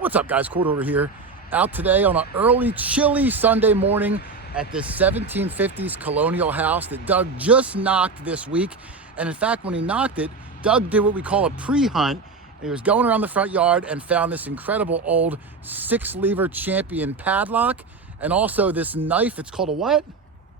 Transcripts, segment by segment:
What's up, guys? QuarterHoarder here. Out today on an early, chilly Sunday morning at this 1750s colonial house that Doug just knocked this week. And in fact, when he knocked it, Doug did what we call a pre-hunt. And he was going around the front yard and found this incredible old 6-lever champion padlock, and also this knife. It's called a what?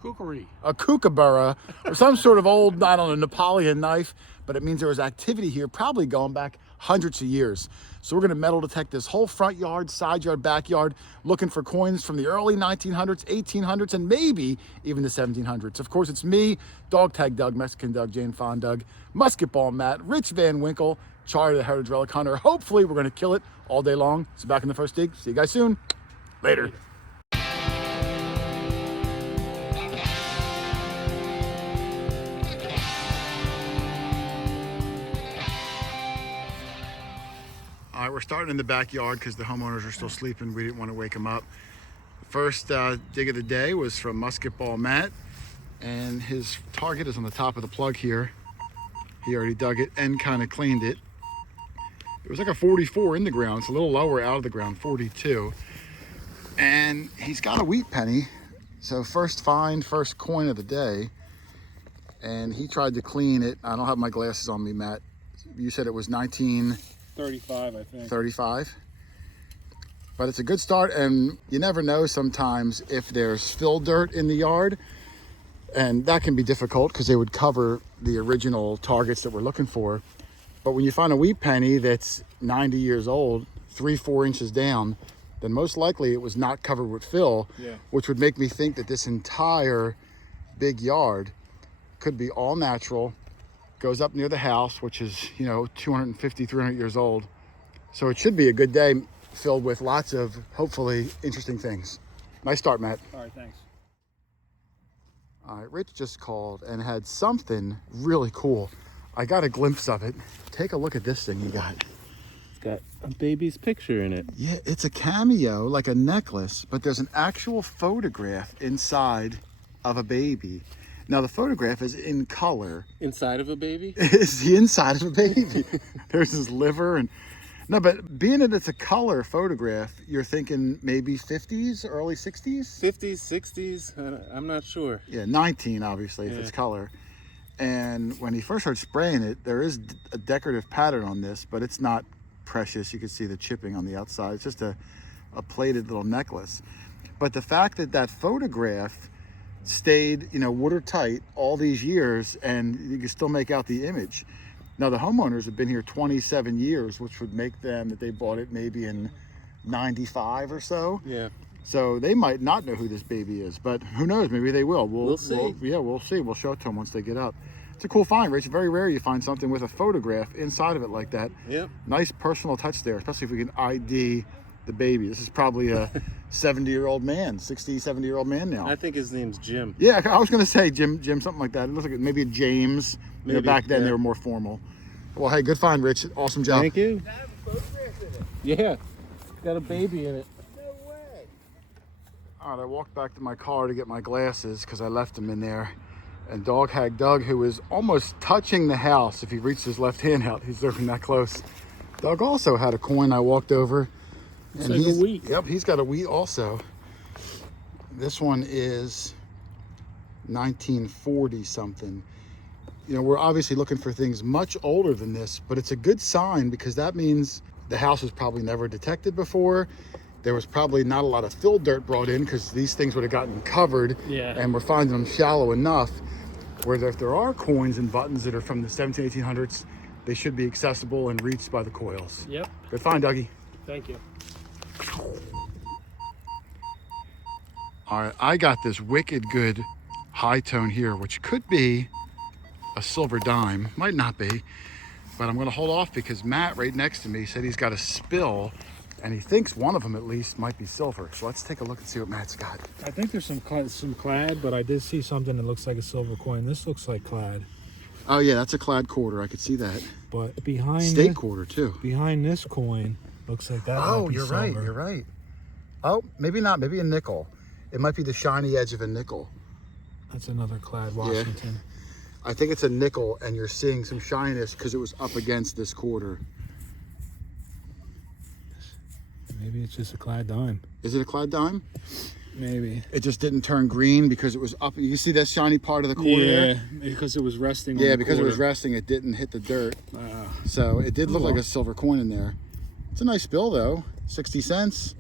Kookery. A kookaburra, or some sort of old, I don't know, Napoleon knife, but it means there was activity here, probably going back hundreds of years. So we're gonna metal detect this whole front yard, side yard, backyard, looking for coins from the early 1900s, 1800s, and maybe even the 1700s. Of course, it's me, Dog Tag Doug, Mexican Doug, Jane Fawn Doug, Musket Ball Matt, Rich Van Winkle, Charlie the Heritage Relic Hunter. Hopefully we're gonna kill it all day long. So back in the first dig. See you guys soon. Later. All right, we're starting in the backyard because the homeowners are still sleeping. We didn't want to wake them up. First dig of the day was from Musket Ball Matt, and his target is on the top of the plug here. He already dug it and kind of cleaned it. It was like a 44 in the ground. It's a little lower out of the ground, 42. And he's got a wheat penny. So first find, first coin of the day. And he tried to clean it. I don't have my glasses on me, Matt. You said it was 35, I think. 35. But it's a good start, and you never know sometimes if there's fill dirt in the yard, and that can be difficult because they would cover the original targets that we're looking for. But when you find a wheat penny that's 90 years old, 3-4 inches down, then most likely it was not covered with fill, which would make me think that this entire big yard could be all natural. Goes up near the house, which is, 250, 300 years old. So it should be a good day filled with lots of, hopefully, interesting things. Nice start, Matt. All right, thanks. All right, Rich just called and had something really cool. I got a glimpse of it. Take a look at this thing you got. It's got a baby's picture in it. Yeah, it's a cameo, like a necklace, but there's an actual photograph inside of a baby. Now the photograph is in color. Inside of a baby? It's the inside of a baby. There's his liver and no, but being that it's a color photograph, you're thinking maybe 50s, early 60s? 50s, 60s, I'm not sure. Yeah, 19 obviously if it's color. And when he first started spraying it, there is a decorative pattern on this, but it's not precious. You can see the chipping on the outside. It's just a plated little necklace. But the fact that that photograph stayed, watertight all these years, and you can still make out the image. Now the homeowners have been here 27 years, which would make them that they bought it maybe in 95 or so. Yeah. So they might not know who this baby is, but who knows? Maybe they will. We'll see. We'll see. We'll show it to them once they get up. It's a cool find, Rich. Very rare you find something with a photograph inside of it like that. Yep. Nice personal touch there, especially if we can ID the baby. This is probably a 70-year-old man, 60, 70-year-old man now. I think his name's Jim. Yeah, I was going to say Jim, something like that. It looks like maybe a James. Maybe, Back then they were more formal. Well, hey, good find, Rich. Awesome job. Thank you. Yeah, got a baby in it. No way. All right, I walked back to my car to get my glasses because I left them in there. And Dog Hag Doug, who was almost touching the house, if he reached his left hand out, he's looking that close. Doug also had a coin. I walked over. It's like a wheat. Yep, he's got a wheat also. This one is 1940 something. We're obviously looking for things much older than this, but it's a good sign because that means the house was probably never detected before. There was probably not a lot of fill dirt brought in because these things would have gotten covered. Yeah. And we're finding them shallow enough where if there are coins and buttons that are from the 1800s, they should be accessible and reached by the coils. Yep. Good find, Dougie. Thank you. All right, I got this wicked good high tone here, which could be a silver dime. Might not be, but I'm gonna hold off because Matt right next to me said he's got a spill and he thinks one of them at least might be silver. So let's take a look and see what Matt's got. I think there's some clad, but I did see something that looks like a silver coin. This looks like clad. Oh yeah, that's a clad quarter. I could see that. But behind State quarter too. Behind this coin, looks like that. Oh, might be you're silver. right. You're right. Oh, maybe not. Maybe a nickel. It might be the shiny edge of a nickel. That's another clad Washington. I think it's a nickel, and you're seeing some shininess because it was up against this quarter. Maybe it's just a clad dime. Is it a clad dime? Maybe. It just didn't turn green because it was up. You see that shiny part of the quarter Yeah, there? because it was resting on Yeah, the because it was quarter. resting, it didn't hit the dirt. So it did look like a silver coin in there. It's a nice bill though, 60 cents.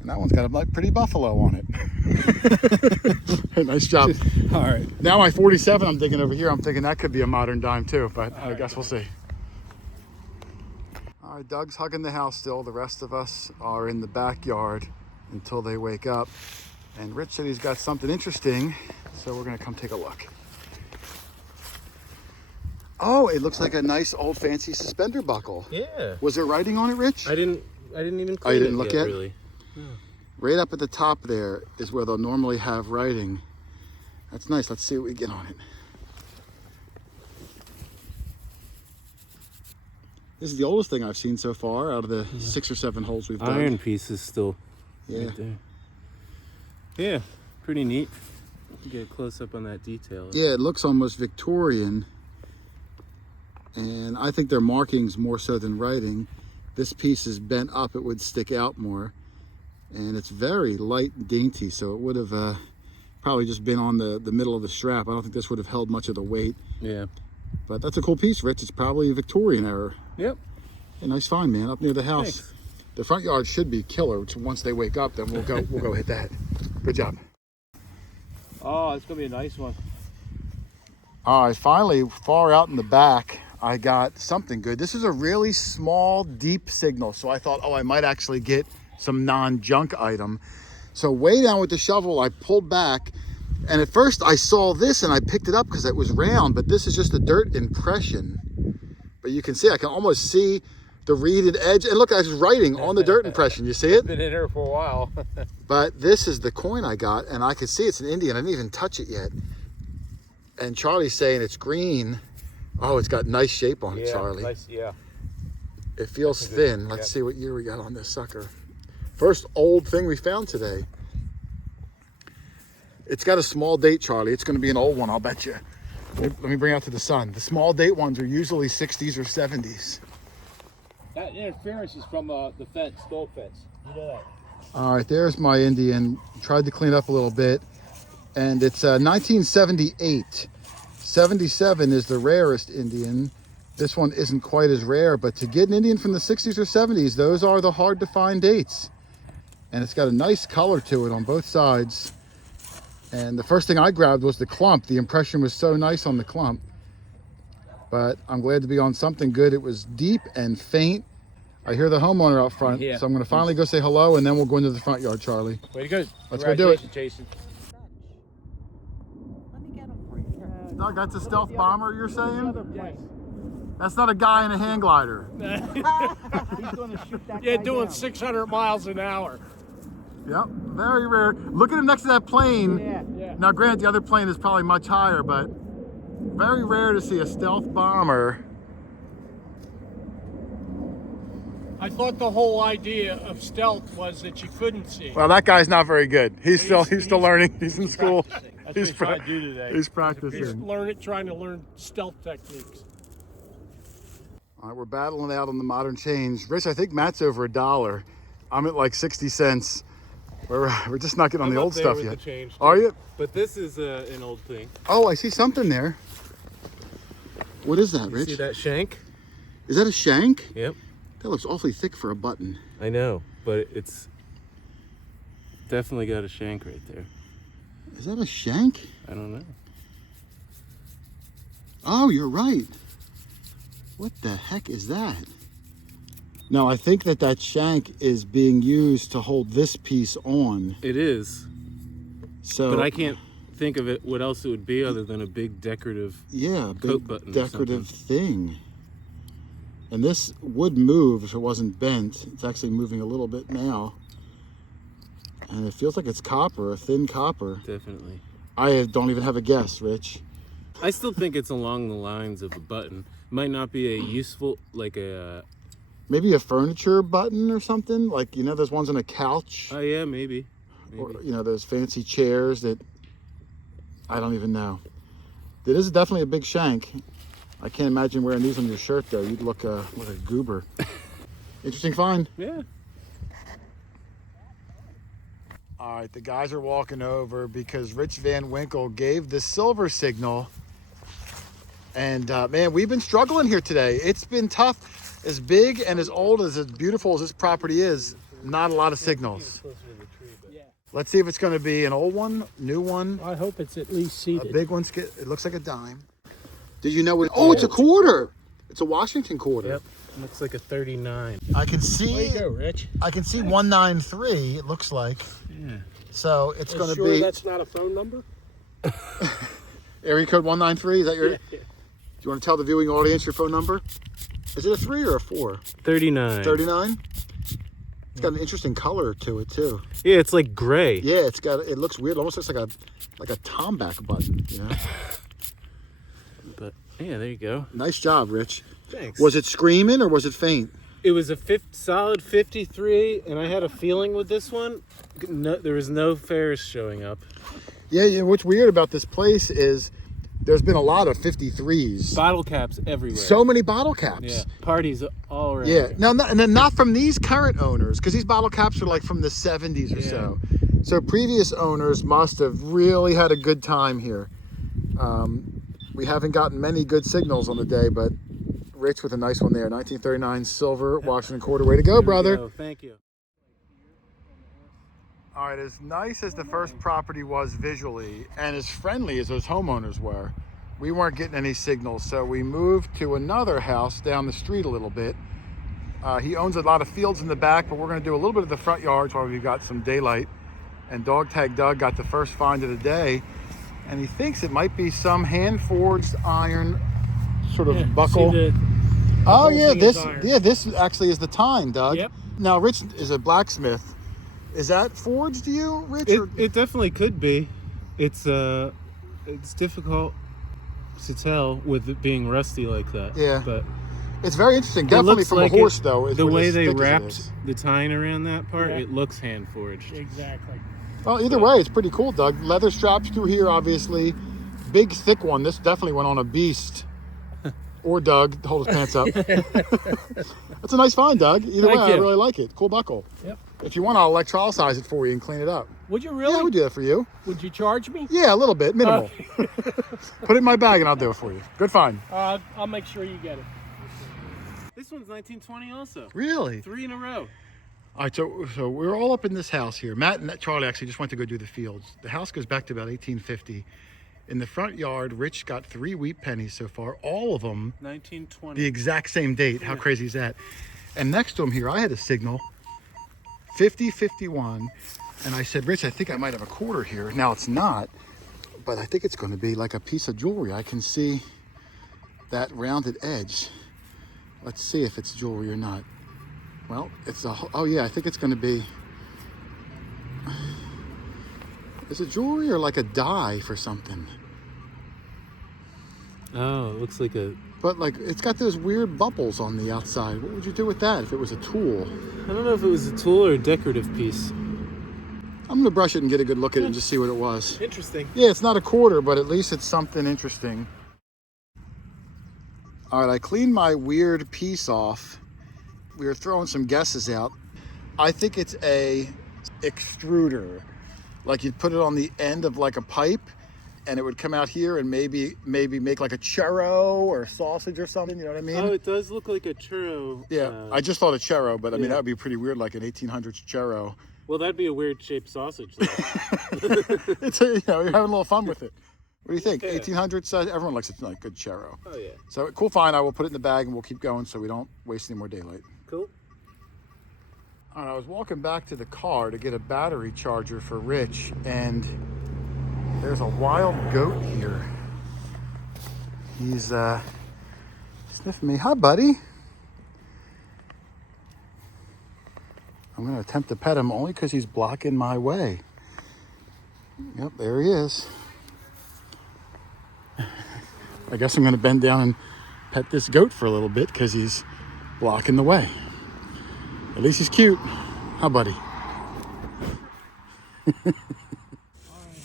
And that one's got a pretty buffalo on it. Nice job. All right. Now my 47, I'm thinking over here, I'm thinking that could be a modern dime too, but I guess we'll see. All right, Doug's hugging the house still. The rest of us are in the backyard until they wake up. And Rich said he's got something interesting, so we're gonna come take a look. Oh, it looks like a nice old fancy suspender buckle. Yeah. Was there writing on it, Rich? I didn't even Oh, you didn't look yet? really. Right up at the top there is where they'll normally have writing. That's nice. Let's see what we get on it. This is the oldest thing I've seen so far out of the 6 or 7 holes we've done. Iron pieces still. Yeah. Right there. Yeah, pretty neat. Get a close up on that detail. Yeah, it looks almost Victorian. And I think their markings more so than writing. This piece is bent up, it would stick out more. And it's very light and dainty, so it would have probably just been on the middle of the strap. I don't think this would have held much of the weight. Yeah. But that's a cool piece, Rich. It's probably a Victorian era. Yep. A nice find, man, up near the house. Thanks. The front yard should be killer. Which once they wake up, then we'll go hit that. Good job. Oh, it's gonna be a nice one. All right, finally, far out in the back, I got something good. This is a really small, deep signal. So I thought, oh, I might actually get some non-junk item. So way down with the shovel, I pulled back, and at first I saw this and I picked it up because it was round, but this is just a dirt impression. But you can see, I can almost see the reeded edge. And look, I was writing on the dirt impression. You see it? Been in here for a while. But this is the coin I got, and I could see it's an Indian. I didn't even touch it yet. And Charlie's saying it's green. Oh, it's got nice shape on it, Charlie. Nice, yeah. It feels thin. Let's see what year we got on this sucker. First old thing we found today. It's got a small date, Charlie. It's going to be an old one, I'll bet you. Let me bring it out to the sun. The small date ones are usually 60s or 70s. That interference is from the fence, stole fence. You know that. All right, there's my Indian. Tried to clean up a little bit. And it's 1978. 77 is the rarest Indian. This one isn't quite as rare, but to get an Indian from the 60s or 70s, those are the hard to find dates. And it's got a nice color to it on both sides. And the first thing I grabbed was the clump. The impression was so nice on the clump. But I'm glad to be on something good. It was deep and faint. I hear the homeowner out front, so I'm going to finally go say hello, and then we'll go into the front yard, Charlie. Way to go. Let's go do it. Jason. Let me get him for you. Doug, that's a stealth bomber you're saying? Yes. That's not a guy in a hang glider. He's going to shoot that Yeah, guy doing down. 600 miles an hour. Yep, very rare. Look at him next to that plane. Yeah. Now, granted, the other plane is probably much higher, but very rare to see a stealth bomber. I thought the whole idea of stealth was that you couldn't see. Well, that guy's not very good. He's still learning. He's in school. That's what he's trying to do today. He's He's practicing. trying to learn stealth techniques. All right, we're battling out on the modern change. Rich, I think Matt's over $1. I'm at like 60 cents. We're just not getting on the old stuff yet. Are you? But this is an old thing. Oh, I see something there. What is that, You Rich? see that shank? Is that a shank? Yep. That looks awfully thick for a button. I know, but it's definitely got a shank right there. Is that a shank? I don't know. Oh, you're right. What the heck is that? No, I think that shank is being used to hold this piece on. It is, So, but I can't think of it. What else it would be other than a big decorative? yeah, a coat big button or decorative thing. And this would move if it wasn't bent. It's actually moving a little bit now. And it feels like it's copper, a thin copper. Definitely. I don't even have a guess, Rich. I still think it's along the lines of a button. Might not be a useful, like a. Maybe a furniture button or something. Like, you know, those ones on a couch. Oh yeah, maybe. Or, you know, those fancy chairs that I don't even know. It is definitely a big shank. I can't imagine wearing these on your shirt though. You'd look like a goober. Interesting find. Yeah. All right, the guys are walking over because Rich Van Winkle gave the silver signal. And man, we've been struggling here today. It's been tough. As big and as old as beautiful as this property is, not a lot of signals. Let's see if it's going to be an old one, new one. I hope it's at least A seated. big one's it looks like a dime. Did you know what? Oh, it's a quarter. It's a Washington quarter. Yep. Looks like a 39. I can see. There you go, Rich. I can see 193. It looks like. Yeah. So it's going to Sure be that's not a phone number? area code 193. Is that your? Do you want to tell the viewing audience your phone number? Is it a 3 or a 4? 39. 39. It's got an interesting color to it too. Yeah, it's like gray. Yeah, it's got. It looks weird. It almost looks like a Tomback button. You know. But yeah, there you go. Nice job, Rich. Thanks. Was it screaming or was it faint? It was a solid 53, and I had a feeling with this one, no, there was no fares showing up. Yeah. What's weird about this place is there's been a lot of 53s. Bottle caps everywhere. So many bottle caps. Yeah, parties all around. Yeah. Now, and then not from these current owners, because these bottle caps are like from the 70s or so. So previous owners must have really had a good time here. We haven't gotten many good signals on the day, but Rich with a nice one there. 1939 silver Washington quarter. Way to go, brother. Go. Thank you. All right, as nice as the first property was visually and as friendly as those homeowners were, we weren't getting any signals. So we moved to another house down the street a little bit. He owns a lot of fields in the back, but we're going to do a little bit of the front yards while we've got some daylight. And Dog Tag Doug got the first find of the day. And he thinks it might be some hand-forged iron sort of buckle. Oh yeah, this actually is the tine, Doug. Yep. Now Rich is a blacksmith. Is that forged to you, Rich? It definitely could be. It's difficult to tell with it being rusty like that. Yeah. But It's very interesting. it Definitely looks from like a horse, though. Is the with way as they thick as it wrapped is. the tine around that part, Yeah. it looks hand forged. Exactly. Well, either way, it's pretty cool, Doug. Leather straps through here, obviously. Big, thick one. This definitely went on a beast. Or Doug, to hold his pants up. That's a nice find, Doug. Either way, Thank I you. really like it. Cool buckle. Yep. If you want, I'll electrolyze it for you and clean it up. Would you Yeah, really? I would do that for you. Would you charge me? Yeah, a little bit, minimal. Put it in my bag and I'll do it for you. Good find. I'll make sure you get it. This one's 1920 also. Really? 3 in a row. All right, so we're all up in this house here. Matt and Charlie actually just went to go do the fields. The house goes back to about 1850. In the front yard, Rich got 3 wheat pennies so far, all of them 1920. the exact same date. How crazy is that? And next to him here, I had a signal, 5051. And I said, Rich, I think I might have a quarter here. Now it's not, but I think it's going to be like a piece of jewelry. I can see that rounded edge. Let's see if it's jewelry or not. Well, it's a, oh yeah, I think it's going to be, is it jewelry or like a die for something? Oh, it looks like a... But like, it's got those weird bubbles on the outside. What would you do with that if it was a tool? I don't know if it was a tool or a decorative piece. I'm gonna brush it and get a good look at it and just see what it was. Interesting. Yeah, it's not a quarter, but at least it's something interesting. All right, I cleaned my weird piece off. We were throwing some guesses out. I think it's a extruder. Like you'd put it on the end of like a pipe and it would come out here and maybe make like a churro or sausage or something, you know what I mean? Oh, it does look like a churro. Yeah, I just thought a churro, but I mean, yeah. that would be pretty weird, like an 1800s churro. Well, that'd be a weird shaped sausage. Though. It's a, you know, you're having a little fun with it. What do you think? Yeah. 1800s, everyone likes a like, good churro. Oh, yeah. So cool, fine. I will put it in the bag and we'll keep going so we don't waste any more daylight. Cool. All right, I was walking back to the car to get a battery charger for Rich, and there's a wild goat here. He's sniffing me. Hi, buddy. I'm going to attempt to pet him only because he's blocking my way. Yep, there he is. I guess I'm going to bend down and pet this goat for a little bit because he's blocking the way. At least he's cute. Huh, buddy?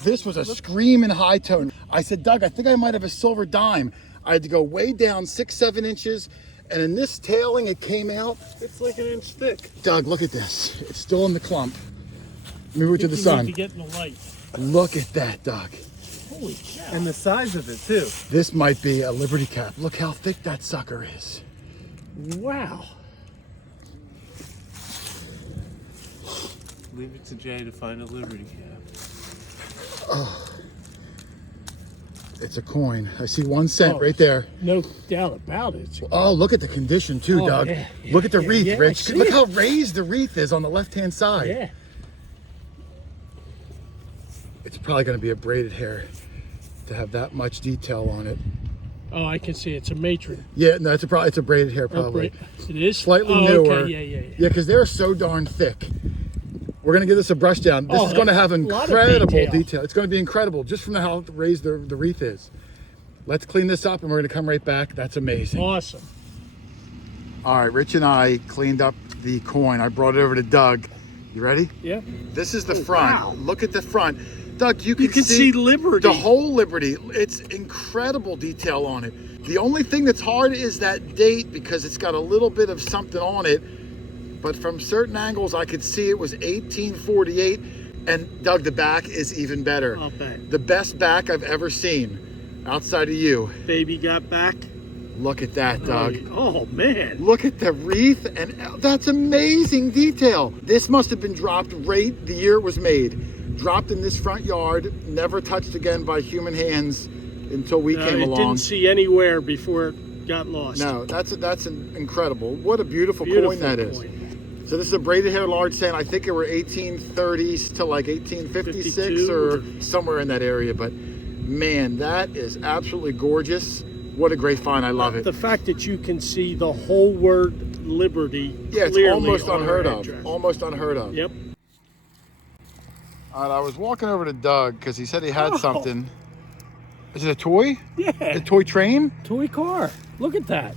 This was a screaming high tone. I said, Doug, I think I might have a silver dime. I had to go way down 6-7 inches. And in this tailing, it came out. It's like an inch thick. Doug, look at this. It's still in the clump. Move it to the You sun. need to get in the light. Look at that, Doug. Holy cow. And the size of it too. This might be a Liberty cap. Look how thick that sucker is. Wow. Leave it to Jay to find a Liberty cap. It's a coin. I see 1 cent Oh. right there. No doubt about it. Oh, look at the condition too, Oh, Doug. yeah, Look at the yeah, wreath, yeah, I Rich. see Look it. how raised the wreath is on the left-hand side. Yeah. It's probably going to be a braided hair to have that much detail on it. Oh, I can see it's a matron. Yeah, no, it's a braided hair probably. It is? Slightly oh, newer. Okay. Yeah. Yeah, because they're so darn thick. We're going to give this a brush down. This Oh, is going to have a lot of incredible detail. detail. It's going to be incredible just from how raised the wreath is. Let's clean this up and we're going to come right back. That's amazing. Awesome. All right, Rich and I cleaned up the coin. I brought it over to Doug. You ready? Yeah. This is the front. wow. Look at the front. Doug, you You can see Liberty. the whole Liberty. It's incredible detail on it. The only thing that's hard is that date because it's got a little bit of something on it. But from certain angles, I could see it was 1848. And Doug, the back is even better. I'll bet. The best back I've ever seen outside of you. Baby got back. Look at that, Doug. Oh, man. Look at the wreath, and that's amazing detail. This must have been dropped right the year it was made. Dropped in this front yard, never touched again by human hands until we came It along. didn't see anywhere before it got lost. No, that's incredible. What a beautiful coin that is. coin. So this is a braided hair large cent. I think it were 1830s to like 1856 52 or somewhere in that area. But man, that is absolutely gorgeous. What a great find. I love it. The fact that you can see the whole word Liberty Yeah, it's clearly almost on unheard our of. address. Almost unheard of. Yep. All right, I was walking over to Doug because he said he had Oh. something. Is it a toy? Yeah. A toy train? Toy car. Look at that.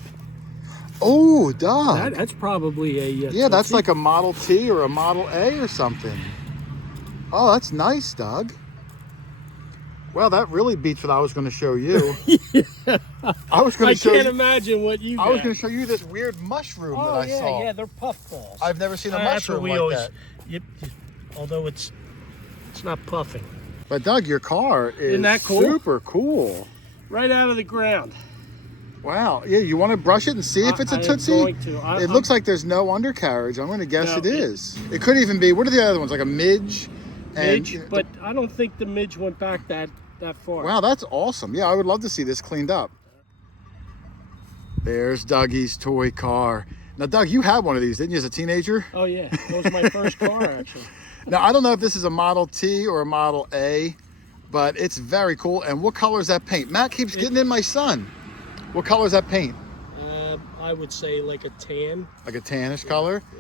Oh, Doug. That's probably a. Yeah, that's Tootsie. like a Model T or a Model A or something. Oh, that's nice, Doug. Well, that really beats what I was going to show you. I was going I to show can't you. imagine what you. I was got. going to show you this weird mushroom that I saw. Yeah, they're puff balls. I've never seen a That's what mushroom we like always. that. Yep. Although it's not puffing. But Doug, your car is Isn't that cool? super cool. Right out of the ground. Wow. Yeah, you want to brush it and see if it's a I am Tootsie? going to. It looks like there's no undercarriage. I'm going to guess No, it is. It could even be, what are the other ones? Like a midge? Midge, but I don't think the midge went back that far. Wow, that's awesome. Yeah, I would love to see this cleaned up. There's Dougie's toy car. Now, Doug, you had one of these, didn't you, as a teenager? Oh yeah, that was my first car actually. Now, I don't know if this is a Model T or a Model A, but it's very cool. And what color is that paint? Matt keeps getting in my son. What color is that paint? I would say like a tan. Like a tannish color? Yeah.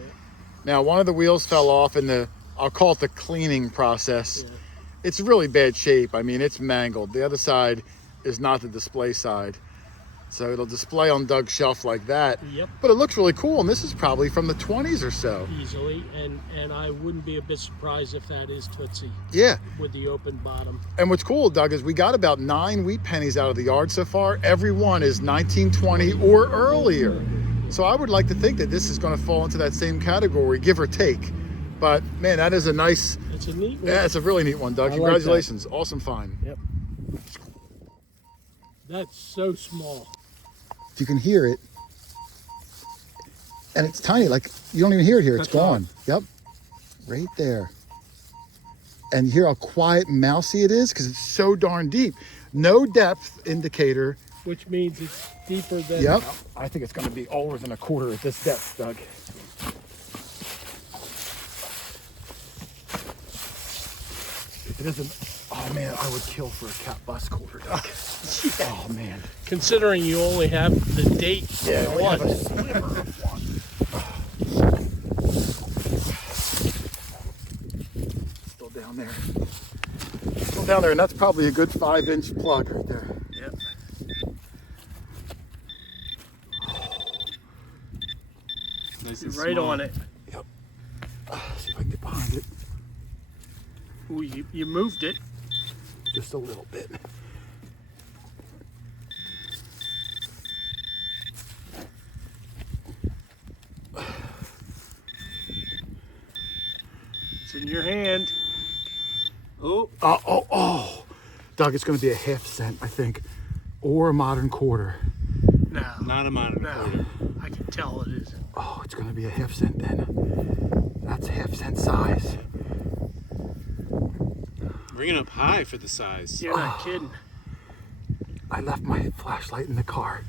Now, one of the wheels fell off in the, I'll call it the cleaning process. Yeah. It's really bad shape. I mean, it's mangled. The other side is not the display side. So it'll display on Doug's shelf like that. Yep. But it looks really cool, and this is probably from the 20s or so. Easily, and I wouldn't be a bit surprised if that is Tootsie Yeah. with the open bottom. And what's cool, Doug, is we got about 9 wheat pennies out of the yard so far. Every one is 1920 or earlier. So I would like to think that this is going to fall into that same category, give or take. But man, that is a nice, It's a neat one. yeah, it's a really neat one, Doug. I like Congratulations. Awesome find. Yep. That's so small. You can hear it. And it's tiny, like you don't even hear it here. It's That's all. gone. Yep. Right there. And you hear how quiet and mousy it is because it's so darn deep. No depth indicator. Which means it's deeper than. Yep. I think it's going to be older than a quarter at this depth, Doug. If it isn't, oh man, I would kill for a cat bus quarter, Doug. Yeah. Oh man. Considering you only have the date Yeah, we on have a one. sliver of one. Still down there. Still down there, and that's probably a good 5-inch plug right there. Yep. Nice You're and right small. on it. Yep. See if I can get behind it Ooh, you moved it. just a little bit. It's in your hand. Oh, Oh. Doug, it's going to be a half cent, I think. Or a modern quarter. No. not a modern quarter. No. I can tell it is. Oh, it's going to be a half cent then. That's half cent size. Bringing up high for the size. You're not kidding. I left my flashlight in the car.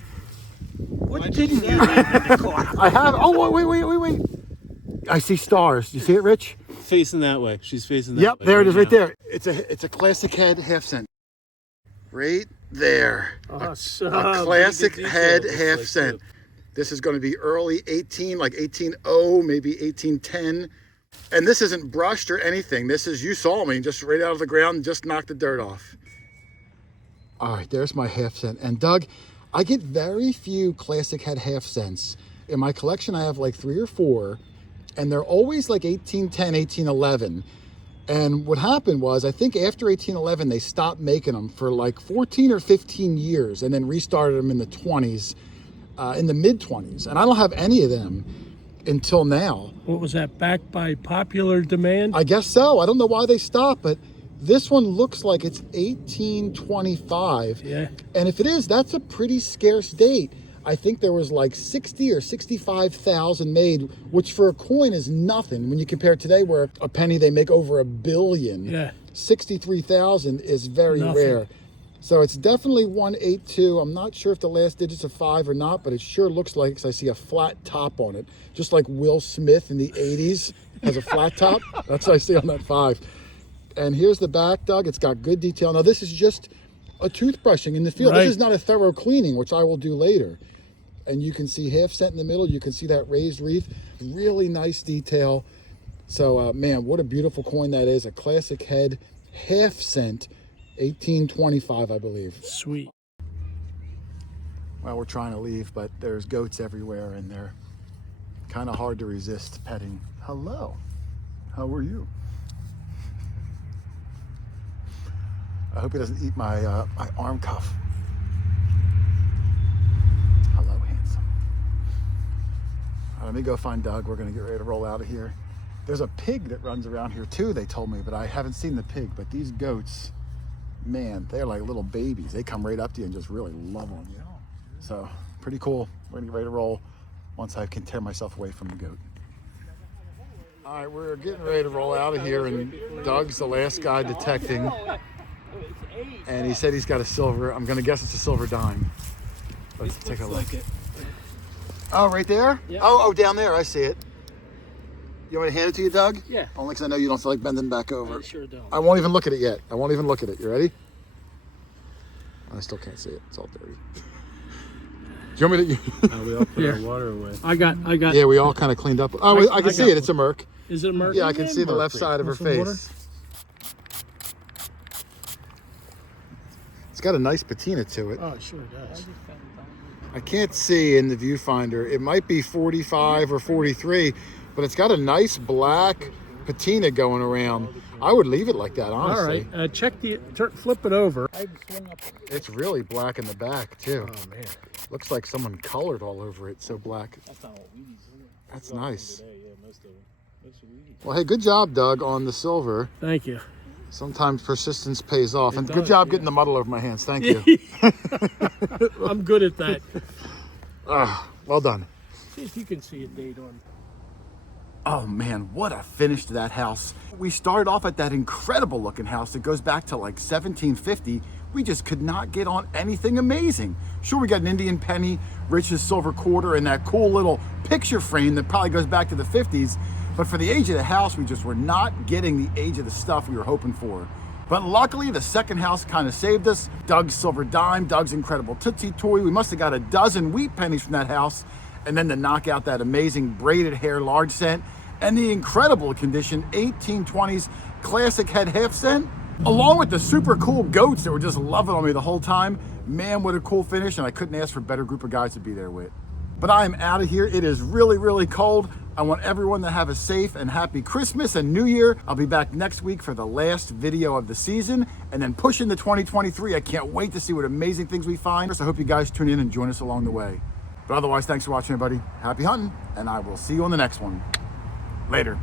What Why'd you didn't do you that? leave in the car? I have. Oh, wait. I see stars. You see it, Rich? Facing that way. She's facing that Yep, way. there it is right now. there. It's a classic head half cent. Right there. Awesome. A classic Good head detail, half looks cent. like, This is going to be early 18, like 18.0, maybe 1810. And this isn't brushed or anything. This is, you saw me, just right out of the ground, just knocked the dirt off. All right, there's my half cent. And Doug, I get very few classic head half cents. In my collection, I have like 3 or 4, and they're always like 1810, 1811. And what happened was, I think after 1811, they stopped making them for like 14 or 15 years and then restarted them in the 20s, in the mid 20s. And I don't have any of them until now. What was that, backed by popular demand? I guess so. I don't know why they stopped, but this one looks like it's 1825. Yeah. And if it is, that's a pretty scarce date. I think there was like 60 or 65,000 made, which for a coin is nothing. When you compare today where a penny they make over $1 billion, Yeah. 63,000 is very Nothing. rare. So it's definitely 182. I'm not sure if the last digit's a 5 or not, but it sure looks like, because I see a flat top on it. Just like Will Smith in the 80s has a flat top. That's what I see on that 5. And here's the back, Doug. It's got good detail. Now this is just a toothbrushing in the field. Right. This is not a thorough cleaning, which I will do later. And you can see half cent in the middle. You can see that raised wreath. Really nice detail. So, man, what a beautiful coin that is. A classic head, half cent, 1825, I believe. Sweet. Well, we're trying to leave, but there's goats everywhere, and they're kind of hard to resist petting. Hello. How are you? I hope he doesn't eat my my arm cuff. Hello, handsome. All right, let me go find Doug. We're gonna get ready to roll out of here. There's a pig that runs around here too, they told me, but I haven't seen the pig. But these goats, man, they're like little babies. They come right up to you and just really love on you. So, pretty cool. We're gonna get ready to roll once I can tear myself away from the goat. All right, we're getting ready to roll out of here, and Doug's the last guy detecting. And he said he's got a silver. I'm gonna guess it's a silver dime. Let's take a look. Oh, right there? Yeah. Oh, down there. I see it. You want me to hand it to you, Doug? Yeah. Only because I know you don't feel like bending back over. I sure don't. I won't even look at it yet. I won't even look at it. You ready? I still can't see it. It's all dirty. Do you want me to? We all put Here. our water away. I got. Yeah, we all kind of cleaned up. Oh, I can I see got it. It's a Merc. Is it a Merc? Yeah, I can see the left Merc. side of her Want some water? face. It's got a nice patina to it. Oh, it sure does. I can't see in the viewfinder. It might be 45 or 43, but it's got a nice black patina going around. I would leave it like that, honestly. All right. Check flip it over. It's really black in the back, too. Oh man. Looks like someone colored all over it, so black. That's nice. Well, hey, good job, Doug, on the silver. Thank you. Sometimes persistence pays off. And good does, job yeah. getting the muddle over my hands. Thank you. I'm good at that. Well done. See if you can see a date on. Oh man, what a finish to that house. We started off at that incredible looking house that goes back to like 1750. We just could not get on anything amazing. Sure, we got an Indian penny, Rich's silver quarter, and that cool little picture frame that probably goes back to the 50s. But for the age of the house, we just were not getting the age of the stuff we were hoping for. But luckily, the second house kind of saved us. Doug's silver dime, Doug's incredible Tootsie toy. We must have got a dozen wheat pennies from that house. And then to knock out that amazing braided hair large cent and the incredible condition 1820s classic head half cent, along with the super cool goats that were just loving on me the whole time. Man, what a cool finish, and I couldn't ask for a better group of guys to be there with. But I am out of here. It is really, really cold. I want everyone to have a safe and happy Christmas and New Year. I'll be back next week for the last video of the season and then push into 2023. I can't wait to see what amazing things we find. So I hope you guys tune in and join us along the way. But otherwise, thanks for watching, everybody. Happy hunting, and I will see you on the next one. Later.